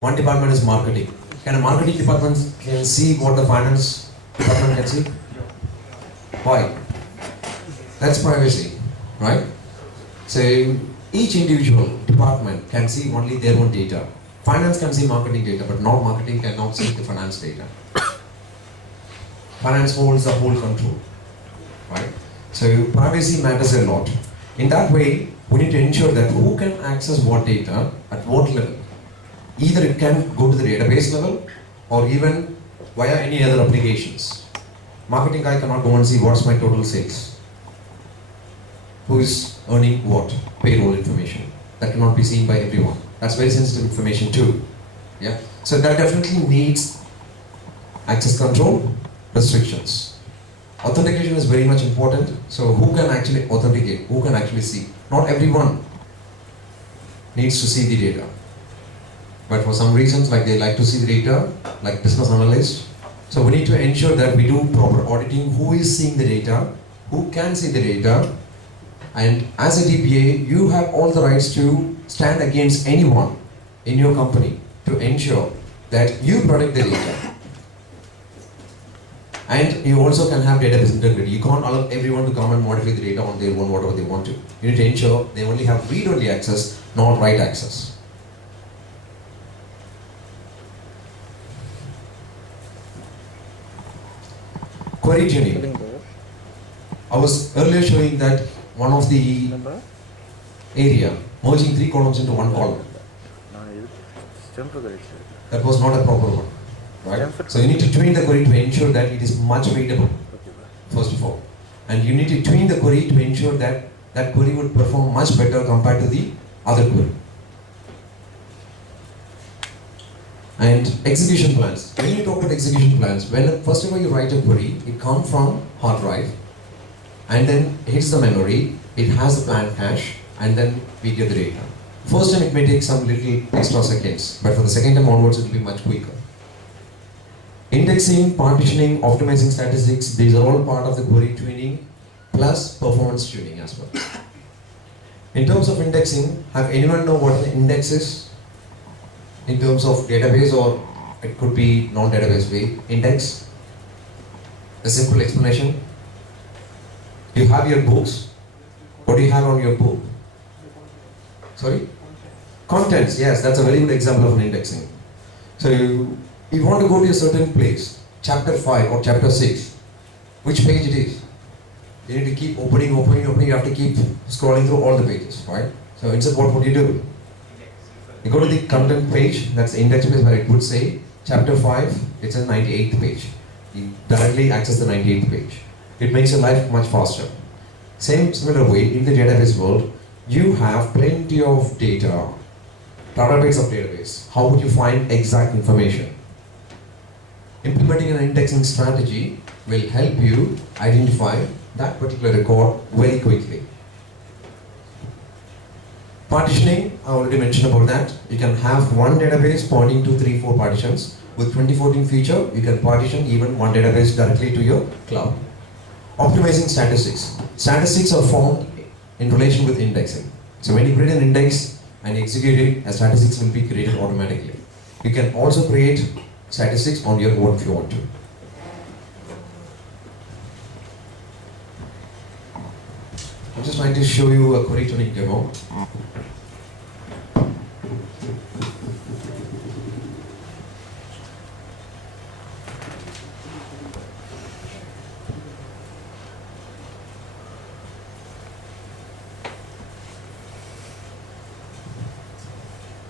One department is marketing. Can a marketing department can see what the finance department can see? Why? That's privacy, right? So each individual department can see only their own data. Finance can see marketing data, but not marketing cannot see the finance data. Finance holds the whole control, right? So privacy matters a lot. In that way, we need to ensure that who can access what data at what level. Either it can go to the database level or even via any other applications. Marketing guy cannot go and see what's my total sales. Who is earning what? Payroll information. That cannot be seen by everyone. That's very sensitive information too. Yeah. So that definitely needs access control, restrictions. Authentication is very much important. So who can actually authenticate? Who can actually see? Not everyone needs to see the data. But for some reasons, like they like to see the data, like business analysts. So we need to ensure that we do proper auditing. Who is seeing the data? Who can see the data? And as a DBA, you have all the rights to stand against anyone in your company to ensure that you protect the data. And you also can have database integrity. You can't allow everyone to come and modify the data on their own, whatever they want to. You need to ensure they only have read-only access, not write access. Query tuning. I was earlier showing that one of the area, merging 3 columns into 1 column. That was not a proper one. Right? So you need to tune the query to ensure that it is much readable, first of all. And you need to tune the query to ensure that that query would perform much better compared to the other query. And execution plans. When you talk about execution plans, when first of all you write a query, it comes from hard drive, and then hits the memory, it has the plan cache, and then we get the data. First time it may take some little extra seconds, but for the second time onwards it will be much quicker. Indexing, partitioning, optimizing statistics, these are all part of the query tuning plus performance tuning as well. In terms of indexing, have anyone know what an index is? In terms of database, or it could be non-database way. Index, a simple explanation. You have your books. What do you have on your book? Sorry? Contents, yes, that's a very good example of an indexing. So you want to go to a certain place, chapter 5 or chapter 6, which page it is. You need to keep opening, you have to keep scrolling through all the pages, right? So instead, what would you do? You go to the content page, that's the index page where it would say chapter 5, it's a 98th page. You directly access the 98th page. It makes your life much faster. Similar way, in the database world, you have plenty of data, terabytes of database. How would you find exact information? Implementing an indexing strategy will help you identify that particular record very quickly. Partitioning, I already mentioned about that. You can have one database pointing to 3-4 partitions. With 2014 feature, you can partition even one database directly to your cloud. Optimizing statistics. Statistics are formed in relation with indexing. So when you create an index and execute it, a statistics will be created automatically. You can also create statistics on your own if you want to. I'm just trying to show you a query tuning demo.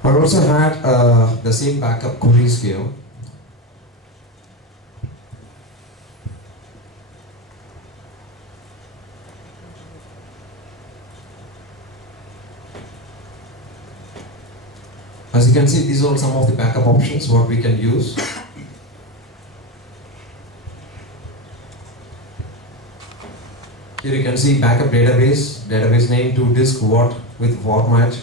I also had the same backup queries here. As you can see, these are some of the backup options what we can use. Here you can see backup database name to disk what with format,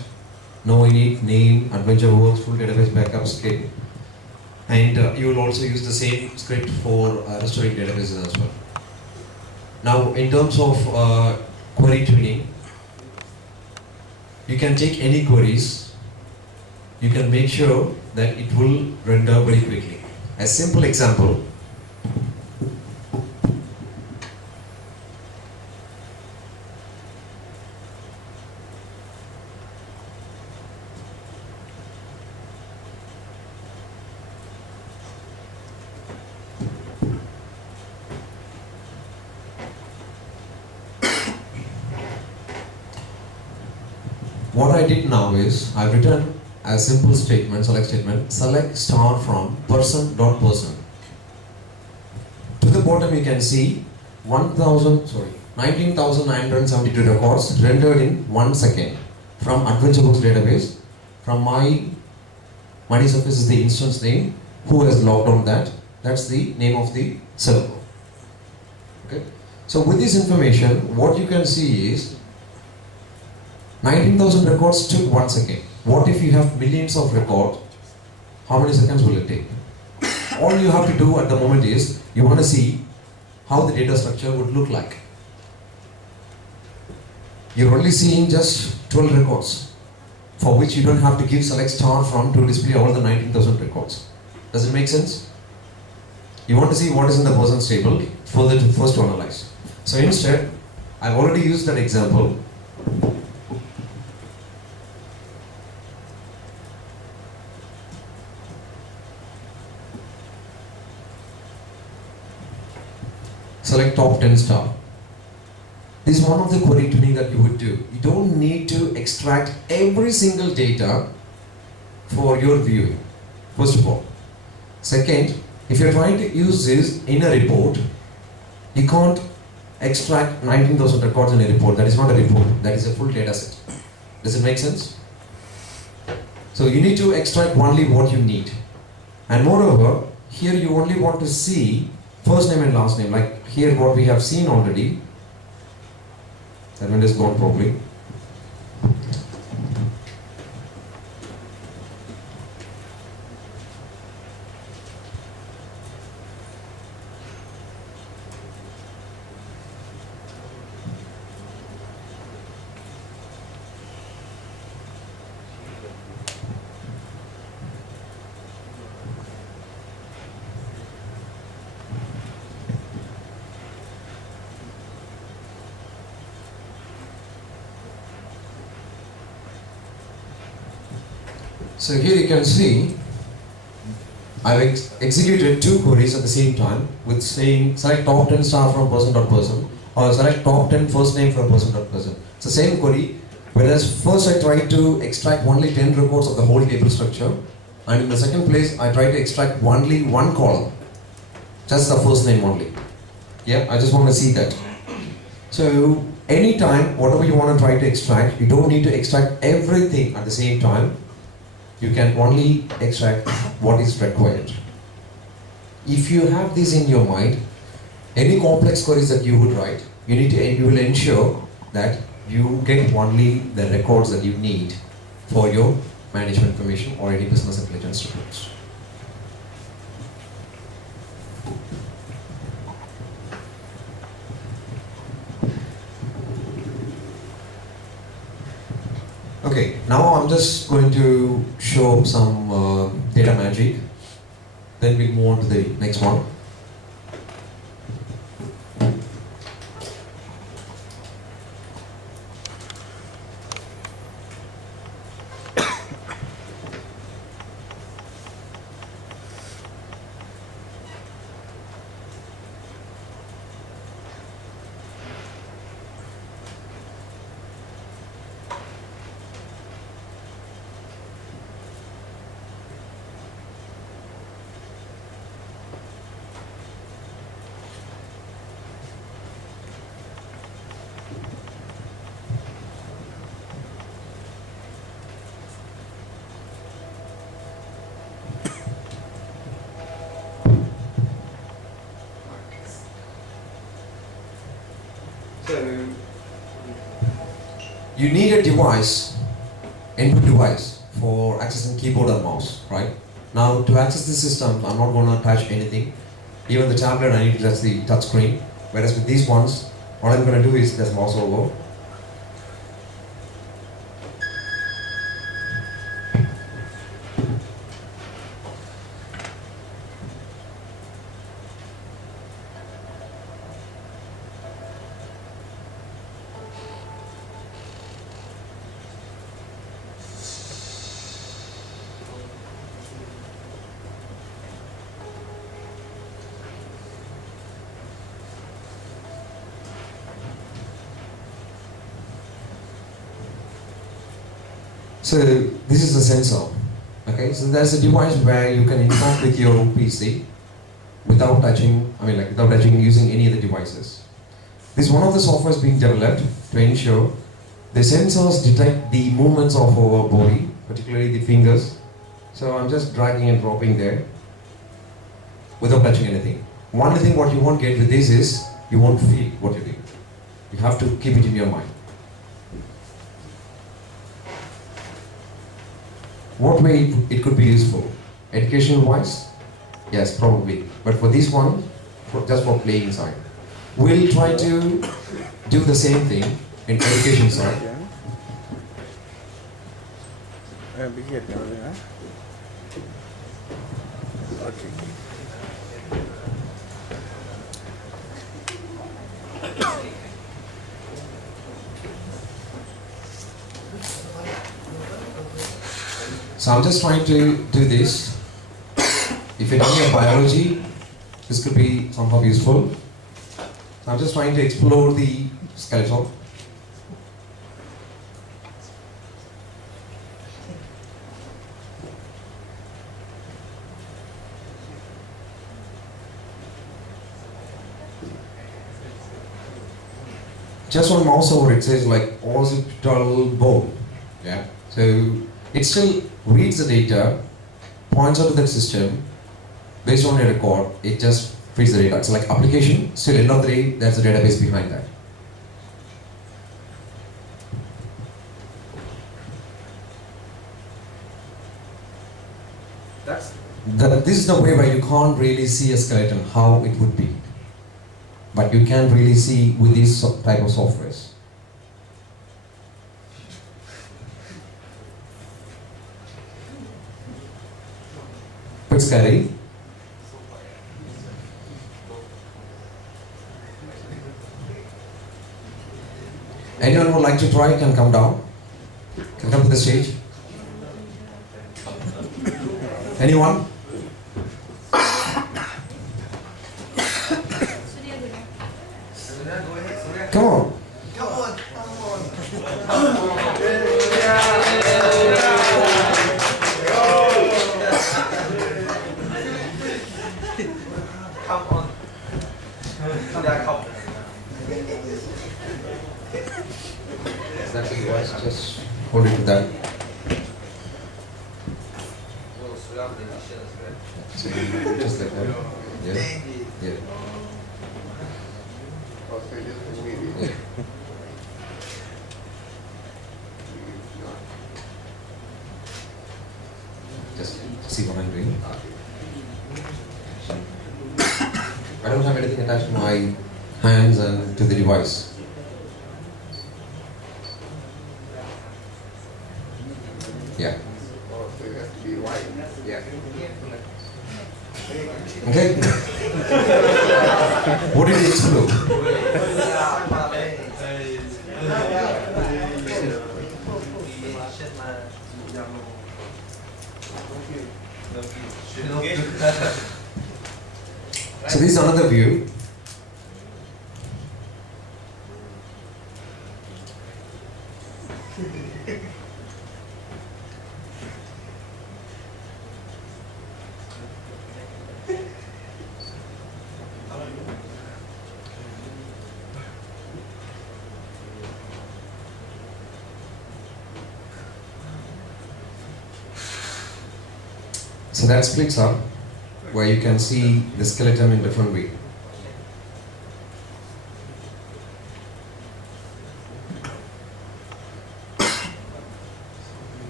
no init, name, adventure works, full database backup script. And you will also use the same script for restoring databases as well. Now in terms of query tuning, you can take any queries, you can make sure then it will render very quickly. A simple example. What I did now is, I've written a simple statement, select star from person.person. To the bottom you can see 19,972 records rendered in 1 second from Adventure Books database. From my money surface is the instance name, who has logged on that, that's the name of the server. Okay. So with this information, what you can see is 19,000 records took 1 second. What if you have millions of records? How many seconds will it take? All you have to do at the moment is, you want to see how the data structure would look like. You're only seeing just 12 records, for which you don't have to give select star from to display all the 19,000 records. Does it make sense? You want to see what is in the person's table for the first to analyze. So instead, I've already used that example. Select top 10 star. This is one of the query tuning that you would do. You don't need to extract every single data for your viewing, first of all. Second, if you're trying to use this in a report, you can't extract 19,000 records in a report. That is not a report, that is a full data set. Does it make sense? So you need to extract only what you need. And moreover, here you only want to see first name and last name, like here what we have seen already. That one is gone probably. So here you can see, I've executed two queries at the same time with saying select top 10 star from person.person or select top 10 first name from person.person. It's the same query, whereas first I tried to extract only 10 records of the whole table structure, and in the second place I tried to extract only one column, just the first name only. Yeah, I just want to see that. So anytime, whatever you want to try to extract, you don't need to extract everything at the same time. You can only extract what is required. If you have this in your mind, any complex queries that you would write, you will ensure that you get only the records that you need for your management information or any business intelligence reports. Okay, now I'm just going to show some data magic, then we'll move on to the next one. You need a device, input device, for accessing keyboard and mouse, right? Now to access the system, I'm not going to touch anything. Even the tablet, I need to touch the touch screen. Whereas with these ones, what I'm going to do is just mouse over. So this is a sensor. Okay, so there's a device where you can interact with your PC without touching, without touching using any of the devices. This is one of the softwares being developed to ensure the sensors detect the movements of our body, particularly the fingers. So I'm just dragging and dropping there without touching anything. One thing what you won't get with this is you won't feel what you're doing. You have to keep it in your mind. What way it could be useful? Educational wise? Yes, probably. But for this one, just for playing side. We'll try to do the same thing in education side. Okay. So I'm just trying to do this. If you're doing biology, this could be somehow useful. So I'm just trying to explore the skeleton. Just one mouse over it says like occipital bone. Yeah. So it still reads the data, points out to that system, based on a record, it just feeds the data. It's like application, still end of the day, there's a database behind that. This is the way where you can't really see a skeleton, how it would be. But you can really see with these type of softwares. Bit scary. Anyone who would like to try can come down. Can come to the stage. Anyone? Come on. That's the device, just hold it to that. Just like that. Yeah. Yeah. Yeah. Just see what I'm doing. I don't have anything attached to my hands and to the device. Yeah. Yeah. Okay. What did you explore? So this is another view. So that splits up where you can see the skeleton in different way.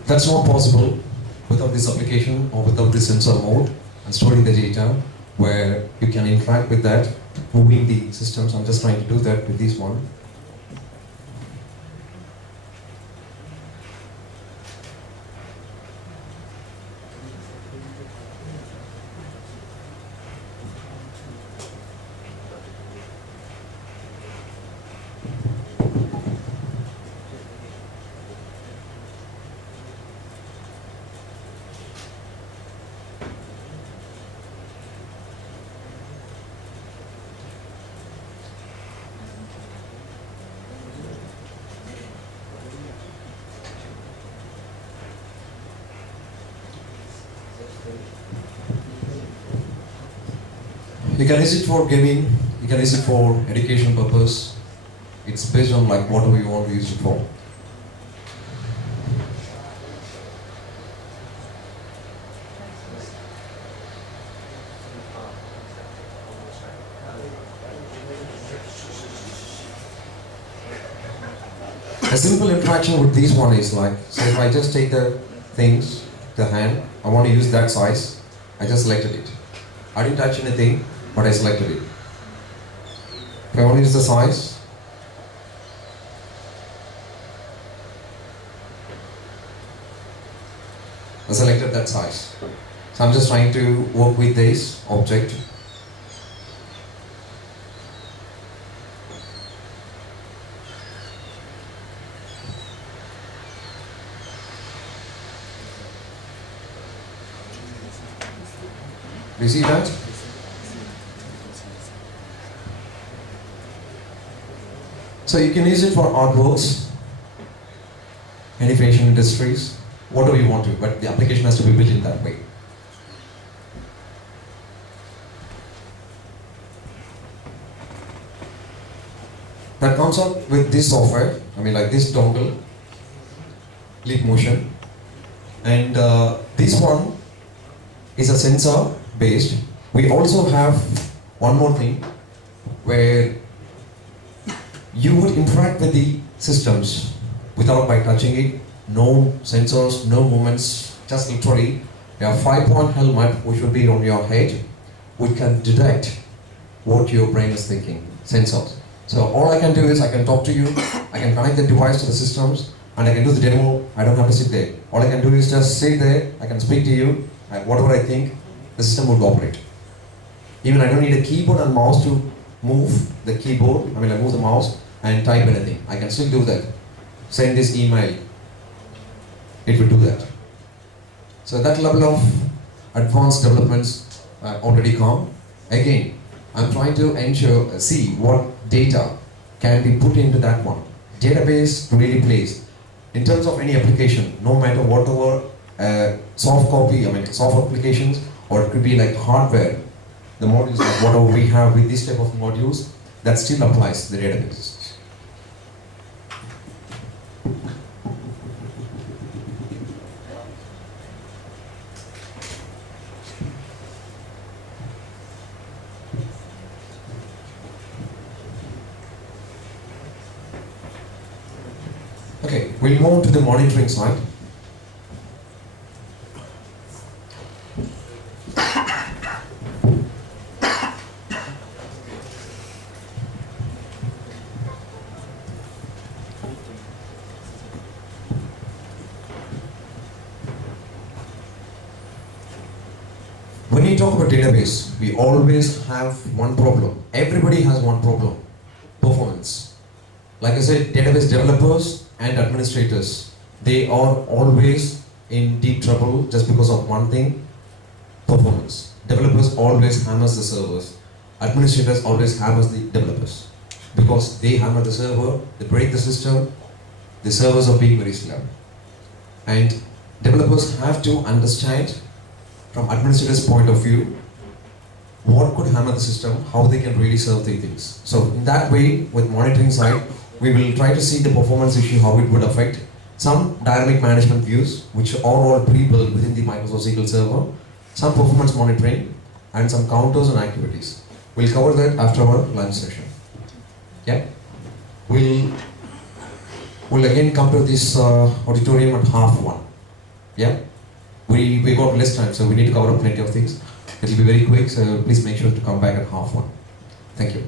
That's not possible without this application or without this sensor mode and storing the data where you can interact with that, moving the systems. I'm just trying to do that with this one. You can use it for gaming, you can use it for education purpose. It's based on like whatever you want to use it for. A simple interaction with this one is like, so if I just take the things, the hand, I want to use that size, I just selected it. I didn't touch anything, but I selected it. If I want to use the size, I selected that size. So I'm just trying to work with this object. Do you see that? So you can use it for artworks, any fashion industries, whatever you want to, but the application has to be built in that way. That comes out with this software, I mean like this dongle, Leap Motion, and this one is a sensor based. We also have one more thing where you would interact with the systems without by touching it. No sensors, no movements, just literally a 5-point helmet which will be on your head, which can detect what your brain is thinking, sensors. So all I can do is I can talk to you, I can connect the device to the systems, and I can do the demo. I don't have to sit there. All I can do is just sit there, I can speak to you, and whatever I think, the system would operate. Even I don't need a keyboard and mouse to move the keyboard, I mean I move the mouse and type anything. I can still do that. Send this email, it will do that. So that level of advanced developments already come. Again, I'm trying to see what data can be put into that one. Database really plays. In terms of any application, no matter whatever soft applications, or it could be like hardware, the modules like whatever we have with this type of modules, that still applies to the databases. Okay, we'll move on to the monitoring side. When you talk about database, we always have one problem. Everybody has one problem: performance. Like I said, database developers and administrators, they are always in deep trouble just because of one thing: performance. Developers always hammers the servers. Administrators always hammers the developers. Because they hammer the server, they break the system, the servers are being very slow. And developers have to understand from administrators' point of view what could hammer the system, how they can really serve the things. So in that way, with monitoring side, we will try to see the performance issue, how it would affect. Some dynamic management views, which are all pre-built within the Microsoft SQL Server, some performance monitoring, and some counters and activities. We'll cover that after our lunch session. Yeah? We'll again come to this auditorium at 1:30. Yeah? We got less time, so we need to cover up plenty of things. It will be very quick, so please make sure to come back at 1:30. Thank you.